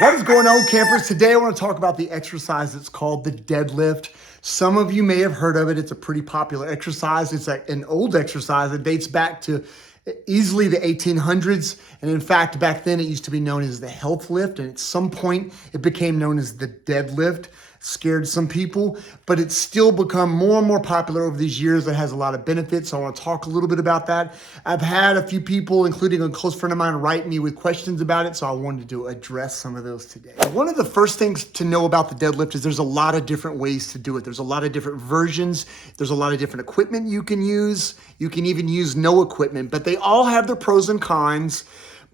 What is going on, campers? Today I want to talk about the exercise that's called the deadlift. Some of you may have heard of it. It's a pretty popular exercise. It's an old exercise that dates back to easily the 1800s. And in fact, back then it used to be known as the health lift. And at some point it became known as the deadlift. Scared some people, but it's still become more and more popular over these years. It has a lot of benefits. So I want to talk a little bit about that. I've had a few people, including a close friend of mine, write me with questions about it. So I wanted to address some of those today. One of the first things to know about the deadlift is there's a lot of different ways to do it. There's a lot of different versions. There's a lot of different equipment you can use. You can even use no equipment, but they all have their pros and cons.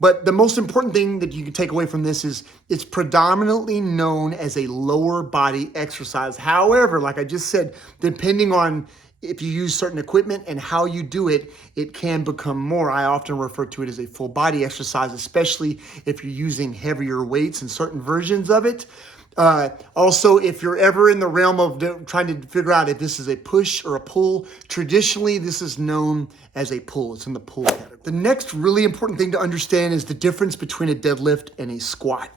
But the most important thing that you can take away from this is it's predominantly known as a lower body exercise. However, like I just said, depending on if you use certain equipment and how you do it, it can become more. I often refer to it as a full body exercise, especially if you're using heavier weights in certain versions of it. Also, if you're ever in the realm of trying to figure out if this is a push or a pull, traditionally this is known as a pull. It's in the pull category. The next really important thing to understand is the difference between a deadlift and a squat.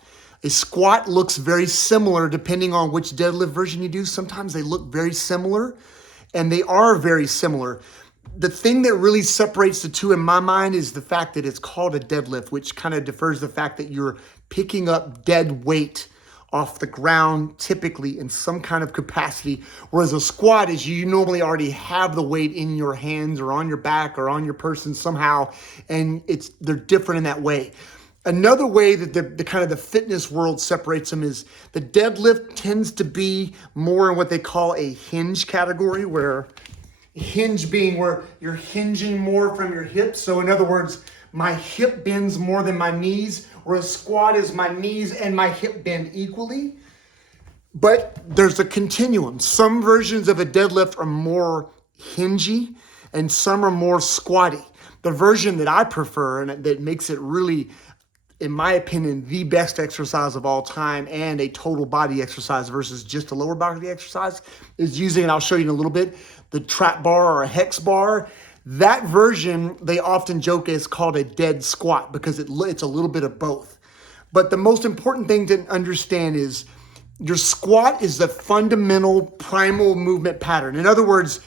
A squat looks very similar depending on which deadlift version you do. Sometimes they look very similar, and they are very similar. The thing that really separates the two in my mind is the fact that it's called a deadlift, which kind of defers the fact that you're picking up dead weight off the ground, typically in some kind of capacity, whereas a squat is you normally already have the weight in your hands or on your back or on your person somehow, and they're different in that way. Another way that the kind of the fitness world separates them is the deadlift tends to be more in what they call a hinge category, where hinge being where you're hinging more from your hips. So in other words, my hip bends more than my knees, whereas squat is my knees and my hip bend equally. But there's a continuum. Some versions of a deadlift are more hingy and some are more squatty. The version that I prefer and that makes it really, in my opinion, the best exercise of all time and a total body exercise versus just a lower body exercise is using, and I'll show you in a little bit, the trap bar or a hex bar. That version, they often joke, is called a dead squat because it's a little bit of both. But the most important thing to understand is your squat is the fundamental primal movement pattern. In other words,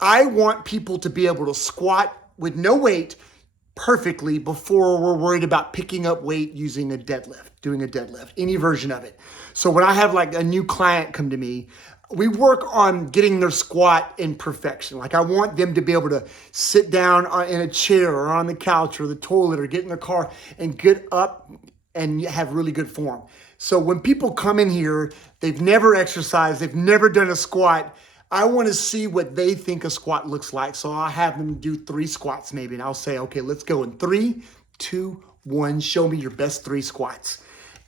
I want people to be able to squat with no weight perfectly before we're worried about picking up weight using a deadlift, doing a deadlift, any version of it. So when I have like a new client come to me, we work on getting their squat in perfection. Like I want them to be able to sit down in a chair or on the couch or the toilet or get in their car and get up and have really good form. So when people come in here, they've never exercised, they've never done a squat, I want to see what they think a squat looks like. So I'll have them do 3 squats maybe, and I'll say, okay, let's go in 3, 2, 1, show me your best 3 squats.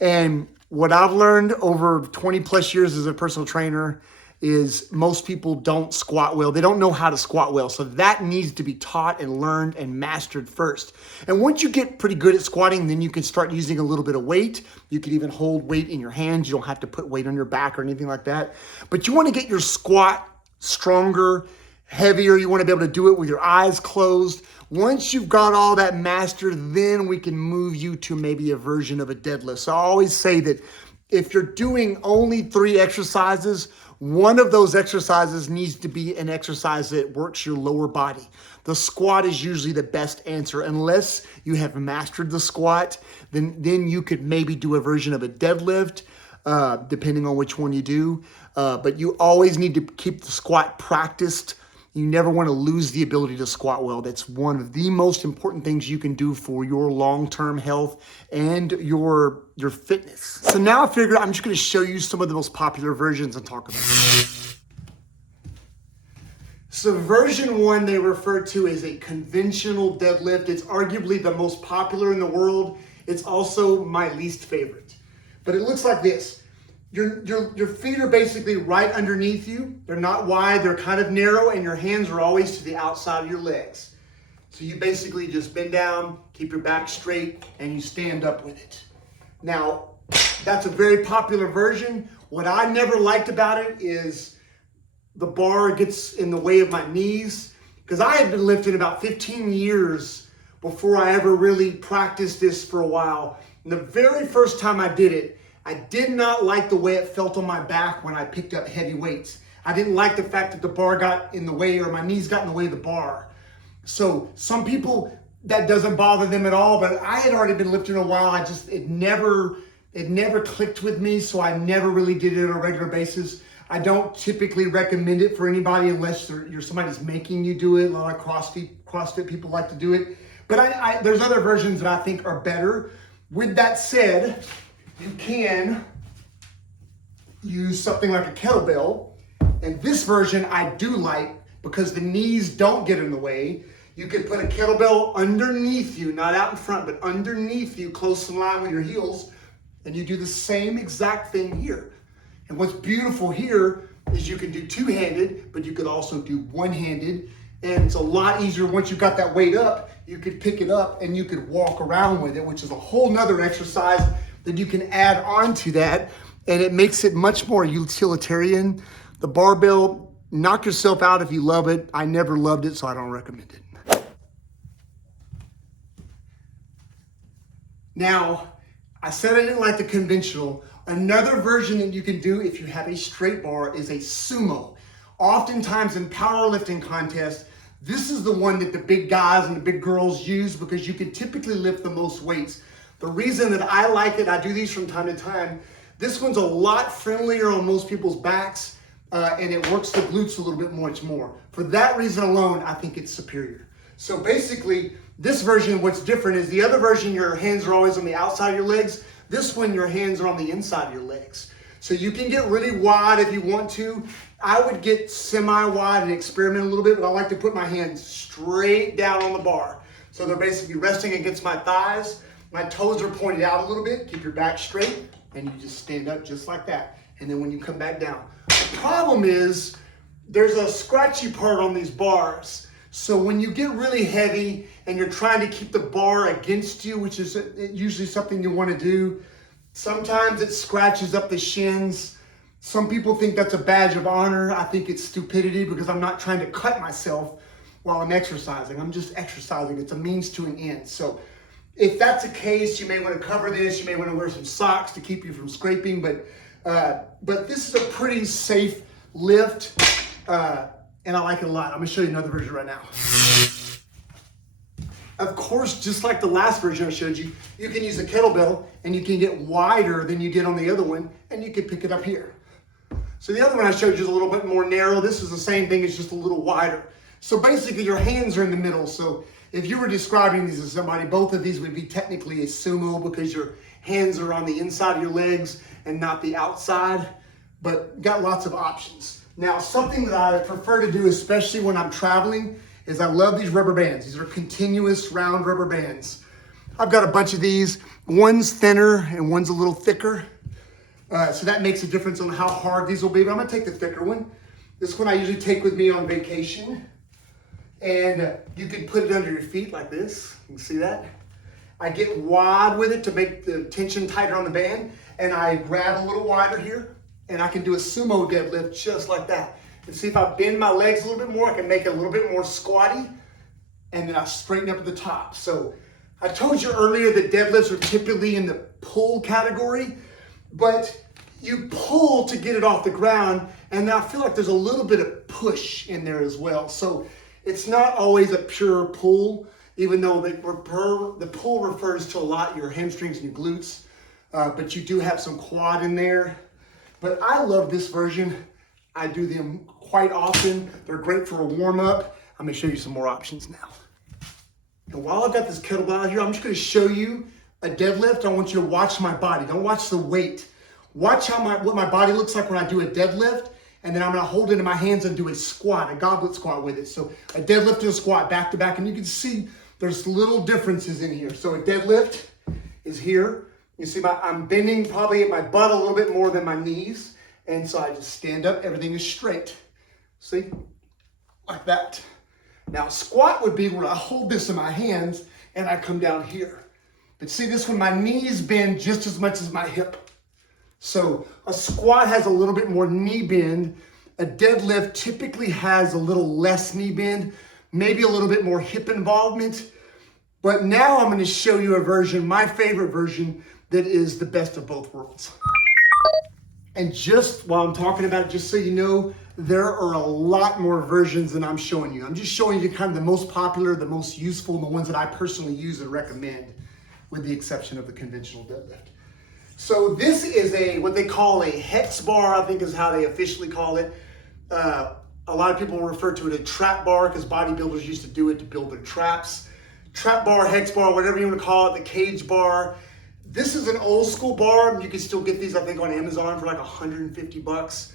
And what I've learned over 20 plus years as a personal trainer is most people don't squat well. They don't know how to squat well. So that needs to be taught and learned and mastered first. And once you get pretty good at squatting, then you can start using a little bit of weight. You can even hold weight in your hands. You don't have to put weight on your back or anything like that. But you want to get your squat stronger, heavier. You want to be able to do it with your eyes closed. Once you've got all that mastered, then we can move you to maybe a version of a deadlift. So I always say that if you're doing only 3 exercises, one of those exercises needs to be an exercise that works your lower body. The squat is usually the best answer. Unless you have mastered the squat, then you could maybe do a version of a deadlift, depending on which one you do. But you always need to keep the squat practiced. You never want to lose the ability to squat well. That's one of the most important things you can do for your long-term health and your fitness. So now I figured I'm just going to show you some of the most popular versions and talk about it. So version 1 they refer to as a conventional deadlift. It's arguably the most popular in the world. It's also my least favorite. But it looks like this. Your feet are basically right underneath you. They're not wide, they're kind of narrow, and your hands are always to the outside of your legs. So you basically just bend down, keep your back straight, and you stand up with it. Now, that's a very popular version. What I never liked about it is the bar gets in the way of my knees, because I had been lifting about 15 years before I ever really practiced this for a while. And the very first time I did it, I did not like the way it felt on my back when I picked up heavy weights. I didn't like the fact that the bar got in the way or my knees got in the way of the bar. So some people, that doesn't bother them at all, but I had already been lifting a while. It never clicked with me, so I never really did it on a regular basis. I don't typically recommend it for anybody unless you're somebody's making you do it. A lot of CrossFit people like to do it. But there's other versions that I think are better. With that said, you can use something like a kettlebell. And this version I do like because the knees don't get in the way. You could put a kettlebell underneath you, not out in front, but underneath you, close in line with your heels. And you do the same exact thing here. And what's beautiful here is you can do two-handed, but you could also do one-handed. And it's a lot easier once you've got that weight up, you could pick it up and you could walk around with it, which is a whole nother exercise that you can add on to that. And it makes it much more utilitarian. The barbell, knock yourself out if you love it. I never loved it, so I don't recommend it. Now, I said I didn't like the conventional. Another version that you can do if you have a straight bar is a sumo. Oftentimes in powerlifting contests, this is the one that the big guys and the big girls use because you can typically lift the most weights. The reason that I like it, I do these from time to time, this one's a lot friendlier on most people's backs and it works the glutes a little bit much more. For that reason alone, I think it's superior. So basically, this version, what's different is the other version, your hands are always on the outside of your legs. This one, your hands are on the inside of your legs. So you can get really wide if you want to. I would get semi-wide and experiment a little bit, but I like to put my hands straight down on the bar. So they're basically resting against my thighs. My toes are pointed out a little bit. Keep your back straight, and you just stand up just like that. And then when you come back down. The problem is there's a scratchy part on these bars. So when you get really heavy and you're trying to keep the bar against you, which is usually something you want to do, sometimes it scratches up the shins. Some people think that's a badge of honor. I think it's stupidity because I'm not trying to cut myself while I'm exercising. I'm just exercising. It's a means to an end. So if that's the case, you may want to cover this. You may want to wear some socks to keep you from scraping. But this is a pretty safe lift. And I like it a lot. I'm gonna show you another version right now. Of course, just like the last version I showed you, you can use a kettlebell and you can get wider than you did on the other one, and you can pick it up here. So the other one I showed you is a little bit more narrow. This is the same thing, it's just a little wider. So basically your hands are in the middle. So if you were describing these to somebody, both of these would be technically a sumo because your hands are on the inside of your legs and not the outside, but got lots of options. Now, something that I prefer to do, especially when I'm traveling, is I love these rubber bands. These are continuous round rubber bands. I've got a bunch of these. One's thinner and one's a little thicker. So that makes a difference on how hard these will be, but I'm gonna take the thicker one. This one I usually take with me on vacation. And you can put it under your feet like this. You can see that. I get wide with it to make the tension tighter on the band, and I grab a little wider here. And I can do a sumo deadlift just like that. And see if I bend my legs a little bit more, I can make it a little bit more squatty, and then I straighten up at the top. So I told you earlier that deadlifts are typically in the pull category, but you pull to get it off the ground, and I feel like there's a little bit of push in there as well. So it's not always a pure pull, even though the pull refers to a lot your hamstrings and your glutes, but you do have some quad in there. But I love this version. I do them quite often. They're great for a warm up. I'm gonna show you some more options now. And while I've got this kettlebell out here, I'm just gonna show you a deadlift. I want you to watch my body. Don't watch the weight. Watch what my body looks like when I do a deadlift, and then I'm gonna hold it in my hands and do a squat, a goblet squat with it. So a deadlift and a squat back to back, and you can see there's little differences in here. So a deadlift is here. You see, I'm bending probably at my butt a little bit more than my knees. And so I just stand up, everything is straight. See, like that. Now squat would be where I hold this in my hands and I come down here. But see this one, my knees bend just as much as my hip. So a squat has a little bit more knee bend. A deadlift typically has a little less knee bend, maybe a little bit more hip involvement. But now I'm gonna show you a version, my favorite version, that is the best of both worlds. And just while I'm talking about it, just so you know, there are a lot more versions than I'm showing you. I'm just showing you kind of the most popular, the most useful, and the ones that I personally use and recommend, with the exception of the conventional deadlift. So this is what they call a hex bar, I think is how they officially call it. A lot of people refer to it as trap bar because bodybuilders used to do it to build their traps. Trap bar, hex bar, whatever you want to call it, the cage bar. This is an old school bar. You can still get these, I think, on Amazon for like 150 bucks.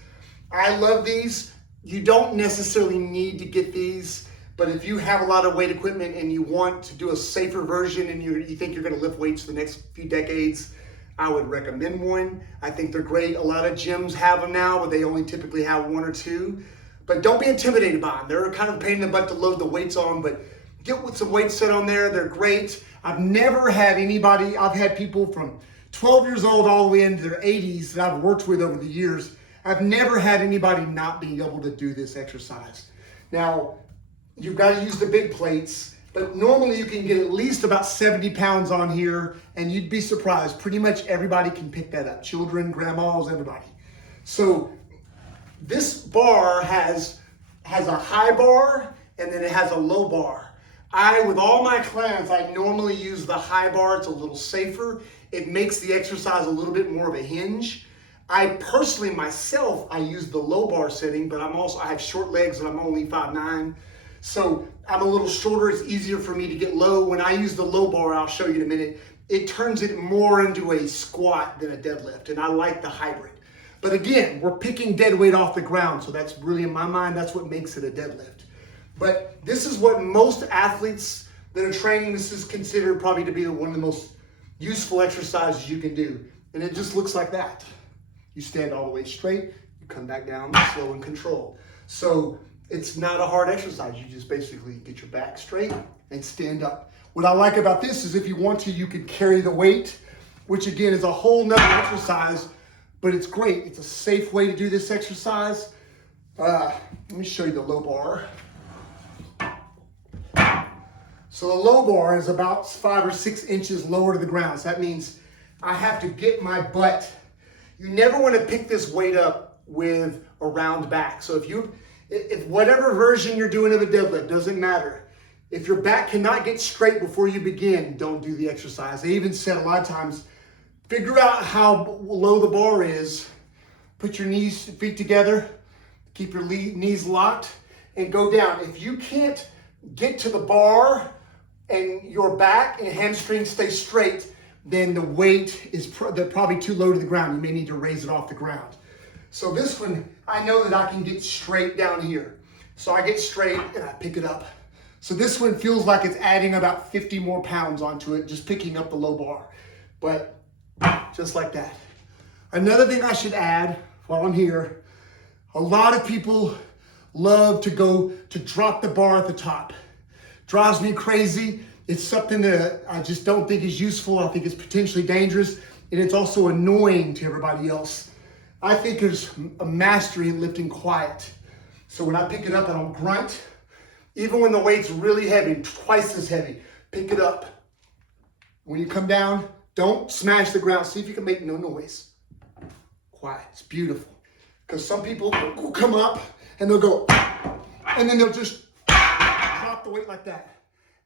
I love these. You don't necessarily need to get these, but if you have a lot of weight equipment and you want to do a safer version and you think you're going to lift weights for the next few decades, I would recommend one. I think they're great. A lot of gyms have them now, but they only typically have one or two. But don't be intimidated by them. They're kind of a pain in the butt to load the weights on, but get with some weights set on there. They're great. I've never had anybody, I've had people from 12 years old all the way into their 80s that I've worked with over the years. I've never had anybody not being able to do this exercise. Now, you've got to use the big plates, but normally you can get at least about 70 pounds on here, and you'd be surprised. Pretty much everybody can pick that up. Children, grandmas, everybody. So this bar has a high bar, and then it has a low bar. With all my clients, I normally use the high bar. It's a little safer. It makes the exercise a little bit more of a hinge. I personally, myself, I use the low bar setting, but I have short legs and I'm only 5'9". So I'm a little shorter. It's easier for me to get low. When I use the low bar, I'll show you in a minute, it turns it more into a squat than a deadlift. And I like the hybrid. But again, we're picking dead weight off the ground. So that's really, in my mind, that's what makes it a deadlift. But this is what most athletes that are training, this is considered probably to be one of the most useful exercises you can do. And it just looks like that. You stand all the way straight, you come back down slow and controlled. So it's not a hard exercise. You just basically get your back straight and stand up. What I like about this is if you want to, you can carry the weight, which again is a whole nother exercise, but it's great. It's a safe way to do this exercise. Let me show you the low bar. So the low bar is about 5 or 6 inches lower to the ground. So that means I have to get my butt. You never want to pick this weight up with a round back. So if whatever version you're doing of a deadlift, doesn't matter. If your back cannot get straight before you begin, don't do the exercise. They even said a lot of times, figure out how low the bar is, put your feet together, keep your knees locked, and go down. If you can't get to the bar and your back and hamstrings stay straight, then the weight is they're probably too low to the ground. You may need to raise it off the ground. So this one, I know that I can get straight down here. So I get straight and I pick it up. So this one feels like it's adding about 50 more pounds onto it, just picking up the low bar. But just like that. Another thing I should add while I'm here, a lot of people love to drop the bar at the top. Drives me crazy. It's something that I just don't think is useful. I think it's potentially dangerous, and it's also annoying to everybody else. I think there's a mastery in lifting quiet. So when I pick it up, I don't grunt. Even when the weight's really heavy, twice as heavy, pick it up. When you come down, don't smash the ground. See if you can make no noise. Quiet, it's beautiful. Because some people will come up and they'll go, and then they'll just drop the weight like that.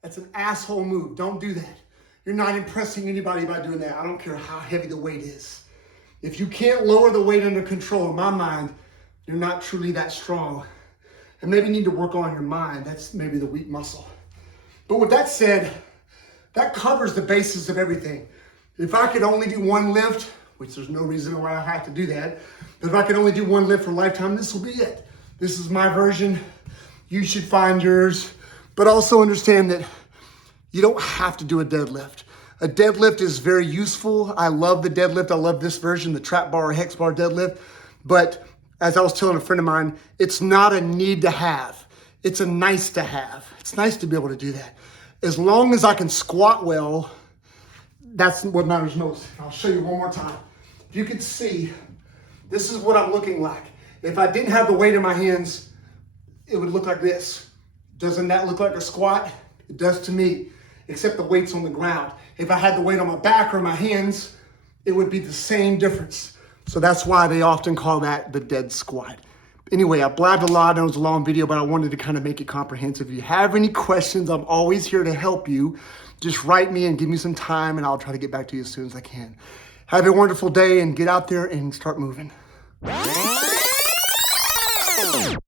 That's an asshole move. Don't do that. You're not impressing anybody by doing that. I don't care how heavy the weight is. If you can't lower the weight under control, in my mind, you're not truly that strong. And maybe you need to work on your mind. That's maybe the weak muscle. But with that said, that covers the basis of everything. If I could only do one lift, which there's no reason why I have to do that, but if I could only do one lift for a lifetime, this will be it. This is my version. You should find yours. But also understand that you don't have to do a deadlift. A deadlift is very useful. I love the deadlift. I love this version, the trap bar or hex bar deadlift. But as I was telling a friend of mine, it's not a need to have. It's a nice to have. It's nice to be able to do that. As long as I can squat well, that's what matters most. I'll show you one more time. If you can see, this is what I'm looking like. If I didn't have the weight in my hands, it would look like this. Doesn't that look like a squat? It does to me, except the weight's on the ground. If I had the weight on my back or my hands, it would be the same difference. So that's why they often call that the dead squat. Anyway, I blabbed a lot. It was a long video, but I wanted to kind of make it comprehensive. If you have any questions, I'm always here to help you. Just write me and give me some time, and I'll try to get back to you as soon as I can. Have a wonderful day, and get out there and start moving.